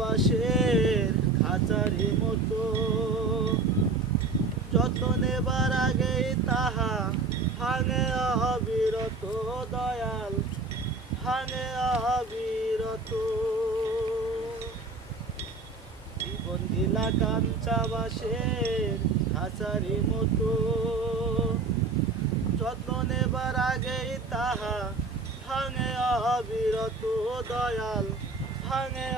বাঁশের খাঁচারি মতো যত্ন নেবার আগেই তাহা ভাঙে অবিরত দয়াল ভাঙে অবিরত। জীবন দিলা কাঞ্চা বাঁশের খাঁচারি মতো যত্ন নেবার আগেই তাহা ভাঙে অবিরত দয়াল ভাঙে